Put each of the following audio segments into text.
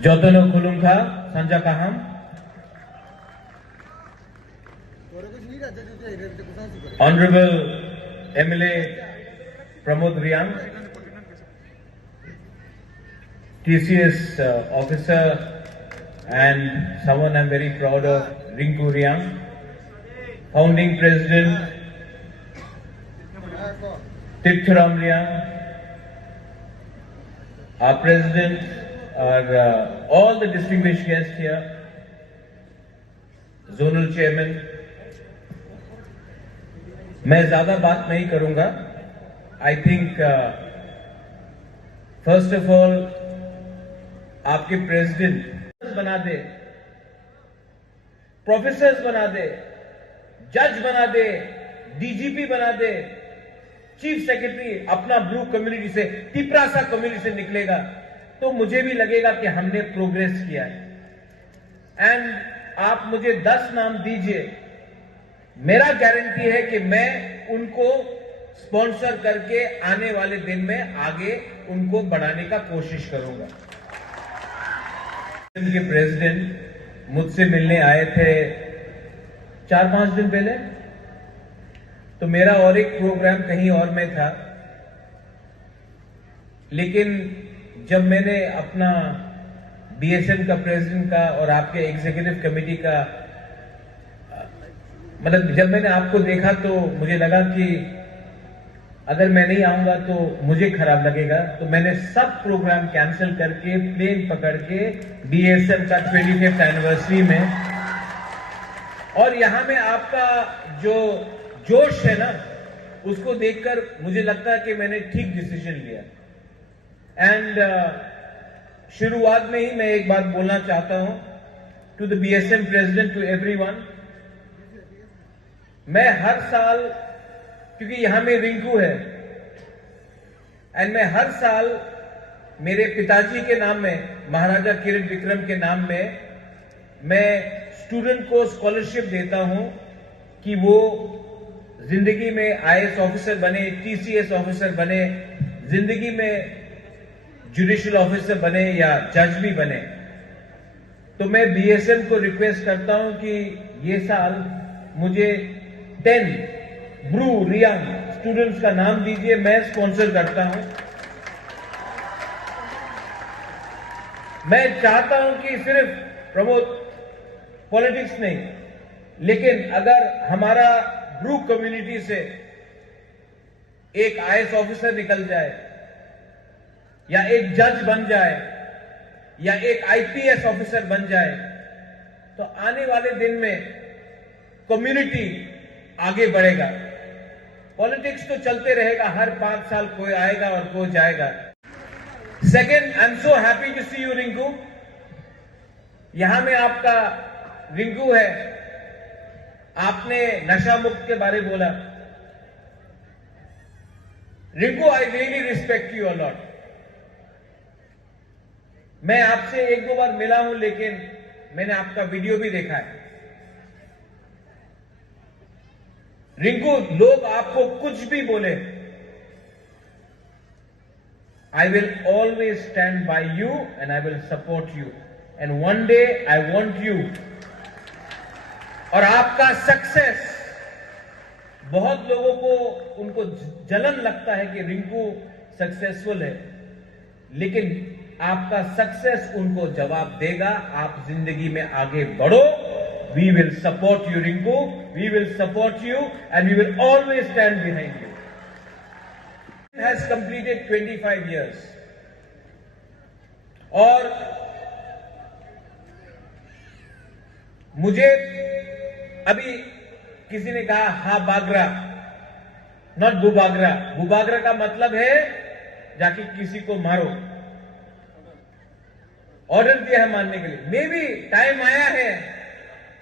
Jotono Kulungka, Sanja Kaham. Honorable MLA Pramod Riyang, TCS officer and someone I'm very proud of, Rinku Riyang, founding president Tirthuram Riyang, our president, all the distinguished guests here, zonal chairman. मैं ज्यादा बात नहीं करूंगा. I think first of all आपके president बना दे, professors बना दे, जज बना दे, डीजीपी बना दे, चीफ सेक्रेटरी अपना ब्रू कम्युनिटी से, तिपरासा कम्युनिटी से निकलेगा तो मुझे भी लगेगा कि हमने प्रोग्रेस किया है. एंड आप मुझे 10 नाम दीजिए, मेरा गारंटी है कि मैं उनको स्पॉन्सर करके आने वाले दिन में आगे उनको बढ़ाने का कोशिश करूंगा. के प्रेसिडेंट मुझसे मिलने आए थे 4-5 दिन पहले, तो मेरा और एक प्रोग्राम कहीं और में था, लेकिन जब मैंने अपना बीएसएम का प्रेसिडेंट का और आपके एग्जीक्यूटिव कमेटी का मतलब जब मैंने आपको देखा तो मुझे लगा कि अगर मैं नहीं आऊंगा तो मुझे खराब लगेगा, तो मैंने सब प्रोग्राम कैंसिल करके प्लेन पकड़ के बीएसएम का 25th एनिवर्सरी में, और यहां में आपका जो जोश है ना उसको देखकर मुझे लगता है कि मैंने ठीक डिसीजन लिया. एंड शुरुआत में ही मैं एक बात बोलना चाहता हूं to the BSM president, to everyone. मैं हर साल, क्योंकि यहां में रिंकू है, एंड मैं हर साल मेरे पिताजी के नाम में, महाराजा किरण विक्रम के नाम में, मैं स्टूडेंट को स्कॉलरशिप देता हूं कि वो जिंदगी में आईएएस ऑफिसर बने, टीसीएस ऑफिसर बने, जिंदगी में जुडिशियल ऑफिसर बने या जज भी बने. तो मैं बीएसएम को रिक्वेस्ट करता हूं कि ये साल मुझे 10 ब्रू रियांग स्टूडेंट्स का नाम दीजिए, मैं स्पॉन्सर करता हूं. मैं चाहता हूं कि सिर्फ प्रमोद पॉलिटिक्स नहीं, लेकिन अगर हमारा ब्रू कम्युनिटी से एक आईएएस ऑफिसर निकल जाए, या एक जज बन जाए, या एक आईपीएस ऑफिसर बन जाए, तो आने वाले दिन में कम्युनिटी आगे बढ़ेगा. पॉलिटिक्स तो चलते रहेगा, हर 5 साल कोई आएगा और कोई जाएगा. Second, I am so happy to see you Rinku. यहां में आपका रिंकू है, आपने नशा मुक्त के बारे बोला. Rinku, I really respect you a lot. मैं आपसे 1-2 बार मिला हूं, लेकिन मैंने आपका वीडियो भी देखा है. रिंकू, लोग आपको कुछ भी बोले, आई will always stand by you and I will support you, and one day I want you. और आपका सक्सेस, बहुत लोगों को उनको जलन लगता है कि रिंकू सक्सेसफुल है, लेकिन आपका सक्सेस उनको जवाब देगा. आप जिंदगी में आगे बढ़ो. We will support you, Rinku. We will support you, and we will always stand behind you. He has completed 25 years. और मुझे अभी किसी ने कहा हा बागरा, नॉट बुबागरा. बुबागरा का मतलब है जाके किसी को मारो. ऑर्डर दिया है मारने के लिए. मे भी टाइम आया है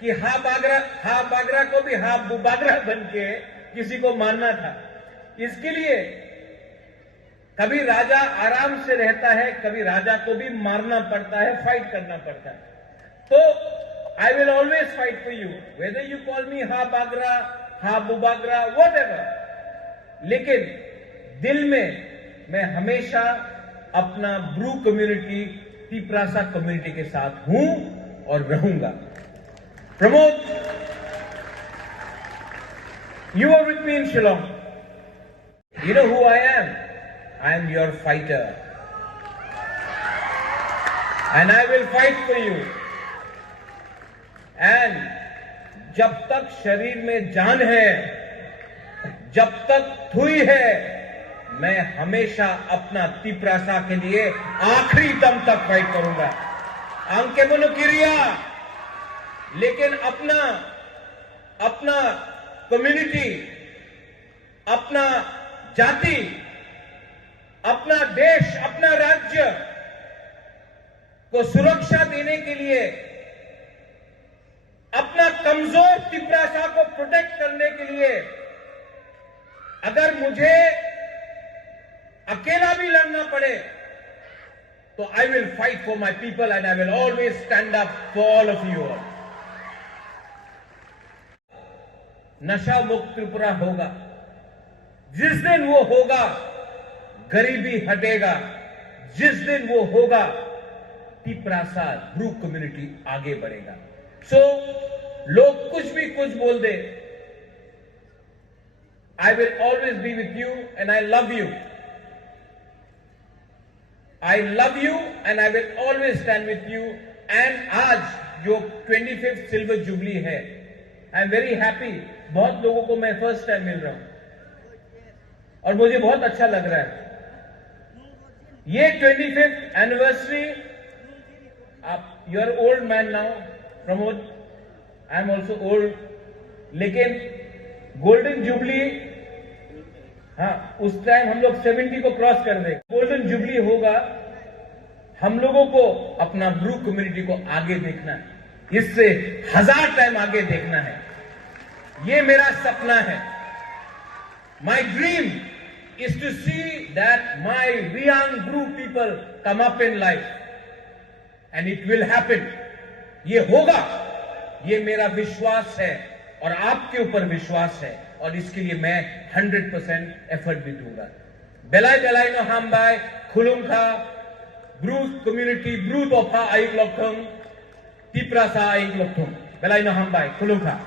कि हा बागरा को भी हा बुबागरा बन के किसी को मारना था. इसके लिए कभी राजा आराम से रहता है, कभी राजा को भी मारना पड़ता है, फाइट करना पड़ता है. तो आई will always fight for you, whether you call मी हा बागरा, हा बुबागरा, व्हाटएवर. लेकिन दिल में मैं हमेशा अपना ब्रू कम्युनिटी तिप्रासा कम्युनिटी के साथ हूं और रहूंगा। Pramod, you are with me in Shillong. You know who I am? I am your fighter. And I will fight for you. And जब तक शरीर में जान है, जब तक थुई है, मैं हमेशा अपना तिप्रासा के लिए आखिरी दम तक फाइट करूंगा। आंके बोलो किरिया, लेकिन अपना कम्युनिटी, अपना जाति, अपना देश, अपना राज्य को सुरक्षा देने के लिए, अपना कमजोर तिप्रासा को प्रोटेक्ट करने के लिए अगर मुझे अकेला भी लड़ना पड़े तो I will fight for my people and I will always stand up for all of you all. नशा मुक्त त्रिपुरा होगा। जिस दिन वो होगा, गरीबी हटेगा। जिस दिन वो होगा, तिप्रासा ब्रू कम्युनिटी आगे बढ़ेगा। सो लोग कुछ भी कुछ बोल दे, I will always be with you and I love you. I love you and I will always stand with you. And आज जो 25th सिल्वर जुबली है, आई एम वेरी हैप्पी। बहुत लोगों को मैं फर्स्ट टाइम मिल रहा हूं और मुझे बहुत अच्छा लग रहा है। ये 25th एनिवर्सरी, आप you are old man now Pramod, I am also old, लेकिन गोल्डन जुबली, हाँ उस टाइम हम लोग 70 को क्रॉस कर दें। गोल्डन जुबली होगा, हम लोगों को अपना ब्रू कम्युनिटी को आगे देखना है, इससे 1000 टाइम आगे देखना है। ये मेरा सपना है। My dream is to see that my Riang Bru people come up in life and it will happen. ये होगा, ये मेरा विश्वास है और आपके ऊपर विश्वास है और इसके लिए मैं 100% एफर्ट भी दूंगा। बेलाई बेलाई नो हम बाय खुलुंखा ब्रू कम्युनिटी ब्रू तोफा आइक लोकथों तिप्रासा आइक लोकथों बेलाई नो हम बाय खुलुंखा।